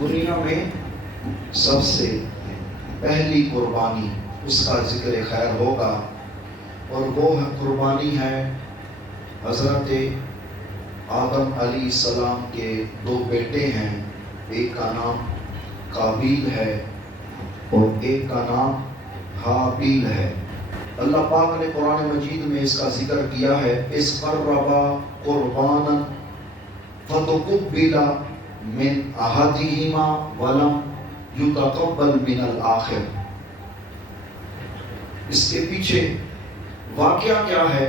دنیا میں سب سے پہلی قربانی اس کا ذکر خیر ہوگا، اور وہ قربانی ہے حضرت آدم علیہ السلام کے دو بیٹے ہیں، ایک کا نام قابیل ہے اور ایک کا نام حابیل ہے۔ اللہ پاک نے قرآن مجید میں اس کا ذکر کیا ہے، اس قربا قربانا فتقبل من احدہما ولم یتقبل من الآخر۔ اس کے پیچھے واقعہ کیا ہے؟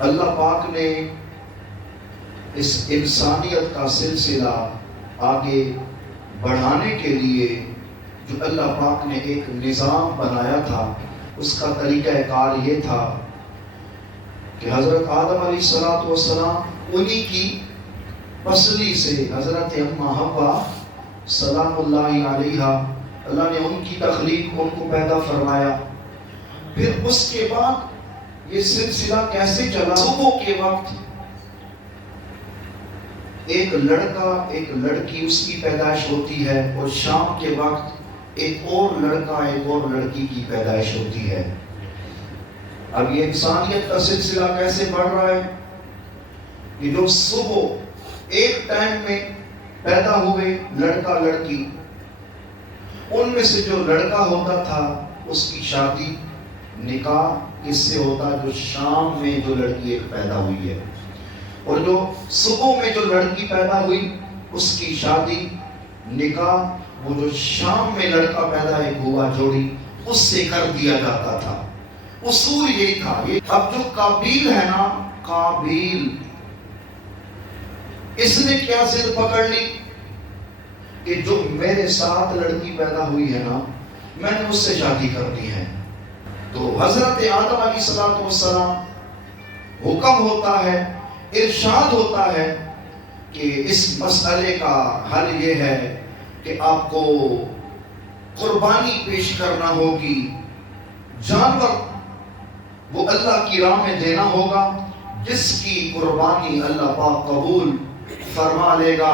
اللہ پاک نے اس انسانیت کا سلسلہ آگے بڑھانے کے لیے جو اللہ پاک نے ایک نظام بنایا تھا، اس کا طریقہ کار یہ تھا کہ حضرت آدم علیہ السلام انہی کی پسلی سے حضرت اماں حوا سلام اللہ علیہا، اللہ نے ان کی تخلیق، ان کو پیدا فرمایا۔ پھر اس کے بعد یہ سلسلہ کیسے چلا؟ صبح کے وقت ایک لڑکا ایک لڑکی اس کی پیدائش ہوتی ہے، اور شام کے وقت ایک اور لڑکا ایک اور لڑکی کی پیدائش ہوتی ہے۔ اب یہ انسانیت کا سلسلہ کیسے بڑھ رہا ہے کہ جو صبح ایک ٹائم میں پیدا ہوئے لڑکا لڑکی، ان میں سے جو لڑکا ہوتا تھا اس کی شادی نکاح کس سے ہوتا؟ جو شام میں جو لڑکی ایک پیدا ہوئی ہے، اور جو صبح میں جو لڑکی پیدا ہوئی اس کی شادی نکاح وہ جو شام میں لڑکا پیدا ایک ہوا جوڑی اس سے کر دیا جاتا تھا۔ اصول یہی تھا۔ اب جو قابیل ہے نا، قابیل، اس نے کیا ضد پکڑ لی کہ جو میرے ساتھ لڑکی پیدا ہوئی ہے نا، میں نے اس سے شادی کرنی ہے۔ تو حضرت آدم علیہ السلام حکم ہوتا ہے، ارشاد ہوتا ہے کہ اس مسئلے کا حل یہ ہے کہ آپ کو قربانی پیش کرنا ہوگی، جانور وہ اللہ کی راہ میں دینا ہوگا، جس کی قربانی اللہ پاک قبول فرما لے گا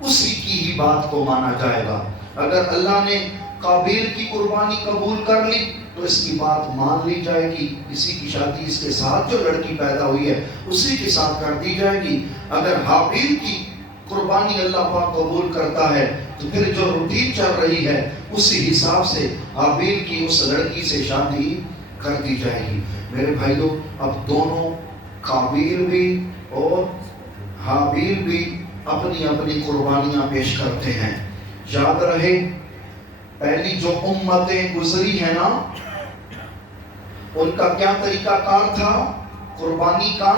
اسی کی ہی بات کو مانا جائے گا۔ اگر اللہ نے قابیل کی قربانی قبول کر لی تو اس کی بات مان لی جائے گی، اسی کی شادی اس کے ساتھ جو لڑکی پیدا ہوئی ہے اسی کے ساتھ کر دی جائے گی۔ اگر حابیل کی قربانی اللہ پاک قبول کرتا ہے تو پھر جو روٹین چل رہی ہے اسی حساب سے حابیل کی اس لڑکی سے شادی کر دی جائے گی۔ میرے بھائیوں، اب دونوں قابیل بھی اور حابیل بھی اپنی اپنی قربانیاں پیش کرتے ہیں۔ یاد رہے پہلی جو امتیں گزری ہیں نا، ان کا کیا طریقہ کار تھا قربانی کا؟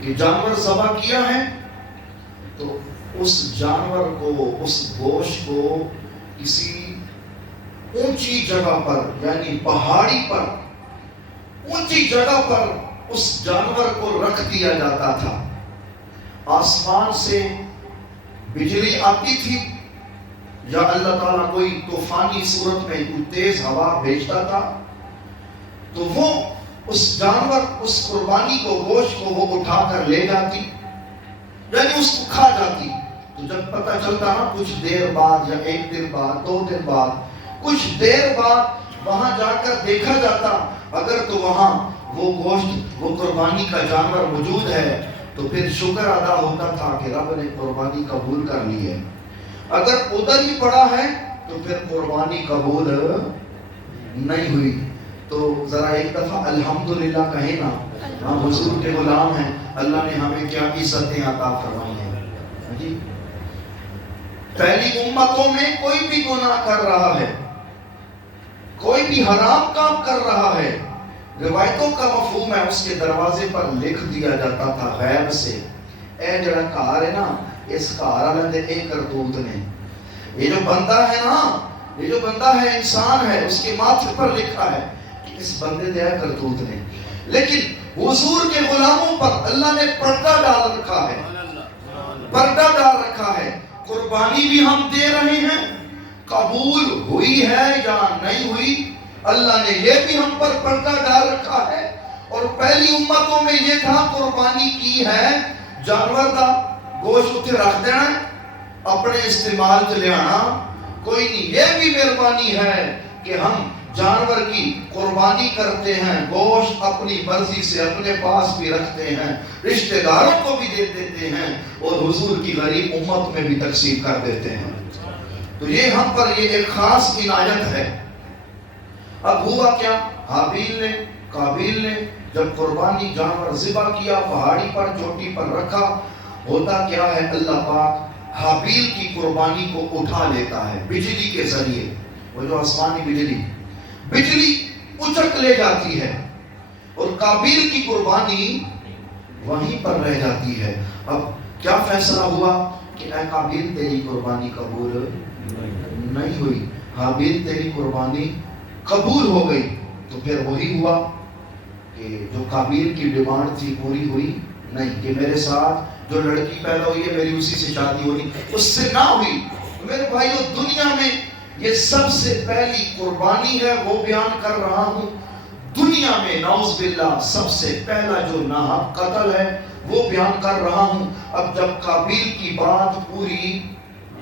کہ جانور ذبح کیا ہے تو اس جانور کو، اس گوشت کو کسی اونچی جگہ پر، یعنی پہاڑی پر اونچی جگہ پر اس جانور کو رکھ دیا جاتا تھا۔ آسمان سے بجلی آتی تھی یا اللہ تعالیٰ کوئی طوفانی صورت میں کوئی تیز ہوا بھیجتا تھا تو وہ اس جانور، اس قربانی کو، گوشت کو وہ اٹھا کر لے جاتی، یعنی اس کو کھا جاتی۔ تو جب پتہ چلتا نا کچھ دیر بعد یا ایک دن بعد، 2 دن بعد، کچھ دیر بعد وہاں جا کر دیکھا جاتا، اگر تو وہاں وہ گوشت، وہ قربانی کا جانور موجود ہے تو پھر شکر ادا ہوتا تھا کہ رب نے قربانی قبول کر لی ہے۔ اگر ادھر ہی پڑا ہے تو پھر قربانی قبول نہیں ہوئی۔ تو ذرا ایک دفعہ الحمدللہ کہیں نا، ہم حضور کے غلام ہیں، اللہ نے ہمیں کیا عزتیں عطا فرمائی ہیں جی۔ پہلی امتوں میں کوئی بھی گناہ کر رہا ہے، کوئی بھی حرام کام کر رہا ہے، روایتوں کا مفہوم ہے اس کے دروازے پر لکھ دیا جاتا تھا غیب سے، اے جڑا کار ہے نا، اس کار والے دے اے کرتوت نے، یہ جو بندہ ہے نا، یہ جو بندہ ہے، انسان ہے، اس کے ماتھے پر لکھا ہے کہ اس بندے دے اے کرتوت نے۔ لیکن حضور کے غلاموں پر اللہ نے پردہ ڈال رکھا ہے، پردہ ڈال رکھا ہے۔ قربانی بھی ہم دے رہے ہیں، قبول ہوئی ہے یا نہیں ہوئی، اللہ نے یہ بھی ہم پر پردہ ڈال رکھا ہے۔ اور پہلی امتوں میں یہ تھا قربانی کی ہے، جانور دا گوشت اتنے رکھ دینا اپنے استعمال چ لے آنا کوئی نہیں. یہ بھی مہربانی ہے کہ ہم جانور کی قربانی کرتے ہیں, گوشت اپنی مرضی سے اپنے پاس بھی رکھتے ہیں, رشتہ داروں کو بھی دے دیتے ہیں, اور حضور کی غریب امت میں بھی تقسیم کر دیتے ہیں. تو یہ ہم پر یہ ایک خاص عنایت ہے. اب ہوا کیا, حابیل نے قابیل نے جب قربانی جانور ذبح کیا, پہاڑی پر چوٹی پر رکھا, ہوتا کیا ہے, اللہ پاک حابیل کی قربانی کو اٹھا لیتا ہے بجلی کے ذریعے. وہ جو آسمانی بجلی اچک لے جاتی ہے, اور قابیل کی قربانی وہیں پر رہ جاتی ہے. اب کیا فیصلہ ہوا کہ اے قابیل تیری قربانی قبول نہیں ہوئی, حابیل تیری قربانی قبول ہو گئی. تو پھر وہی ہوا کہ جو قابیل کی ڈیمانڈ تھی پوری ہوئی نہیں, کہ میرے ساتھ جو لڑکی پیدا ہوئی ہے میری اسی سے شادی ہونی, اس سے نہ ہوئی. تو میرے بھائیو, دنیا میں یہ سب سے پہلی قربانی ہے, وہ بیان کر رہا ہوں. دنیا میں نعوذ باللہ سب سے پہلا جو ناحق قتل ہے وہ بیان کر رہا ہوں. اب جب قابیل کی بات پوری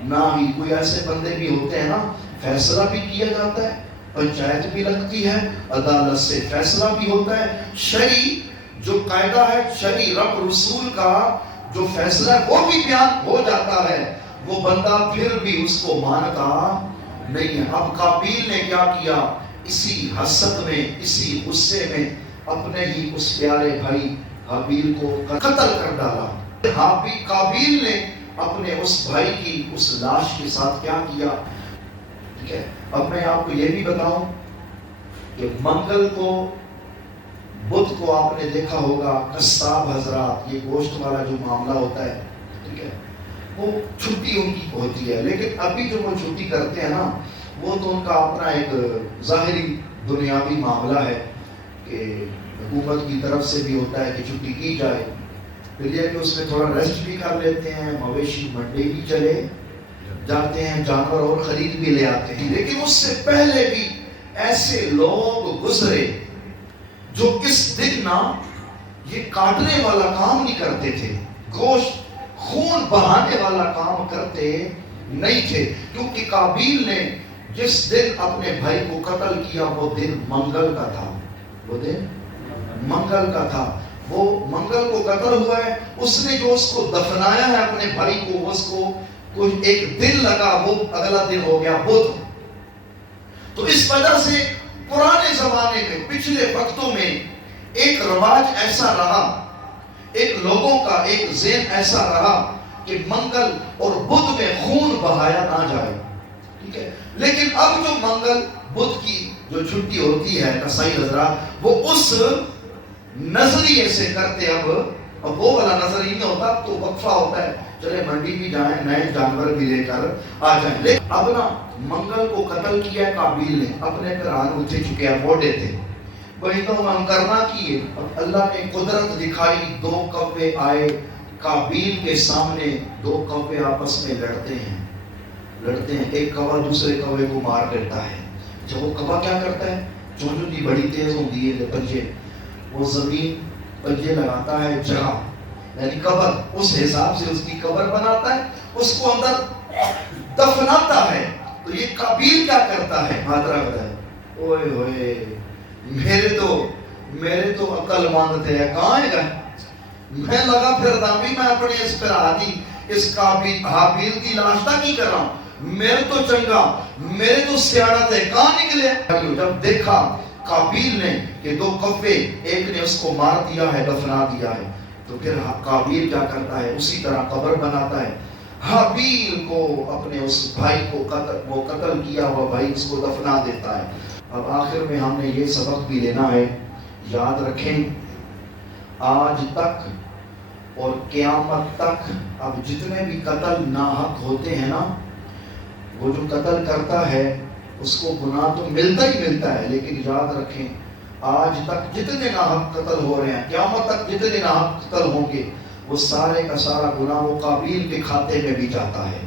نہ ہوئی, کوئی ایسے بندے بھی ہوتے ہیں نا, فیصلہ بھی کیا جاتا ہے, پنچایت بھی لگتی ہے, عدالت سے فیصلہ بھی ہوتا ہے, شرعی جو قاعدہ ہے, شرعی رب رسول کا جو فیصلہ ہے وہ بھی بیان ہو جاتا ہے, وہ بندہ پھر بھی اس کو مانتا نہیں ہے. اب قابیل نے کیا کیا, اسی حسد میں, اسی غصے میں اپنے ہی اس پیارے بھائی حابیل کو قتل کر ڈالا. قابیل نے اپنے اس بھائی کی اس لاش کے ساتھ کیا کیا. ٹھیک ہے, اب میں آپ کو یہ بھی بتاؤں کہ منگل کو, بدھ کو آپ نے دیکھا ہوگا, قصاب حضرات, یہ گوشت والا جو معاملہ ہوتا ہے, ٹھیک ہے, وہ چھٹی ان کی ہوتی ہے. لیکن ابھی جو وہ چھٹی کرتے ہیں نا, وہ تو ان کا اپنا ایک ظاہری دنیاوی معاملہ ہے کہ حکومت کی طرف سے بھی ہوتا ہے کہ چھٹی کی جائے. پھر یہ کہ اس میں تھوڑا ریسٹ بھی کر لیتے ہیں, مویشی منڈی بھی چلے جاتے ہیں, جانور اور خرید بھی لے آتے ہیں. لیکن اس سے پہلے بھی ایسے لوگ گزرے جو اس دن نا یہ کاٹنے والا کام نہیں کرتے تھے, گوشت خون بہانے والا کام کرتے نہیں تھے. کیونکہ قابیل نے جس دن اپنے بھائی کو قتل کیا وہ دن منگل کا تھا, وہ دن منگل کا تھا. وہ منگل کو قتل ہوا ہے, اس نے جو اس کو دفنایا ہے اپنے بھائی کو, اس کو کچھ ایک دن لگا, وہ اگلا دن ہو گیا بدھ. تو اس وجہ سے پرانے زمانے میں, پچھلے وقتوں میں ایک رواج ایسا رہا, ایک لوگوں کا ایک ذہن ایسا رہا کہ منگل اور بدھ میں خون بہایا نہ جائے. ٹھیک ہے, لیکن اب جو منگل بدھ کی جو چھٹی ہوتی ہے قصائی حضرات, وہ اس نظریے سے کرتے. اب وہ والا نظریہ نہیں ہوتا, تو وقفہ ہوتا ہے, چلے منڈی بھی جائیں, نئے جانور بھی لے کر آ جائیں. لیکن اب نا منگل کو قتل کیا قابیل نے, اپنے گھران اٹھے چکے ہیں, بوڑھے تھے, وہی تو ہم کرنا کیے. اب اللہ نے قدرت دکھائی, 2 کوے آئے قابیل کے سامنے, 2 کوے آپس میں لڑتے ہیں. ایک کوا دوسرے کوے کو مار دیتا ہے. جب وہ کوا کیا کرتا ہے, چونچوں کی بڑی تیز ہوتی ہے پنجے, وہ زمین پنجے لگاتا ہے جگہ, یعنی قبر, اس حساب سے اس کی قبر بناتا ہے, اس کو اندر دفناتا ہے. تو یہ قابیل کیا کرتا ہے, ہاتھ رکھتا ہے, اوئے ہوئے میرے تو عقل مند تھے, کہاں ہے گئے, میں لگا پھرتا بھی, میں اپنے اس پر آدھی اس حابیل کی لاشتا کی کر رہا ہوں, میرے تو چنگا, میرے تو سیاڑت ہے, کہاں نکلے. جب دیکھا قابیل نے کہ 2 کوے, ایک نے اس کو مار دیا ہے, دفنا دیا ہے, تو پھر قابیل کیا کرتا ہے, اسی طرح قبر بناتا ہے. حابیل کو, اپنے اس بھائی کو وہ قتل کیا ہوا بھائی, اس کو دفنا دیتا ہے. اب آخر میں ہم نے یہ سبق بھی لینا ہے, یاد رکھیں آج تک اور قیامت تک اب جتنے بھی قتل ناحق ہوتے ہیں نا, وہ جو قتل کرتا ہے اس کو گناہ تو ملتا ہی ملتا ہے, لیکن یاد رکھیں آج تک جتنے ناحق قتل ہو رہے ہیں, قیامت تک جتنے ناحق قتل ہوں گے, وہ سارے کا سارا گناہ وہ قابیل کے کھاتے میں بھی جاتا ہے.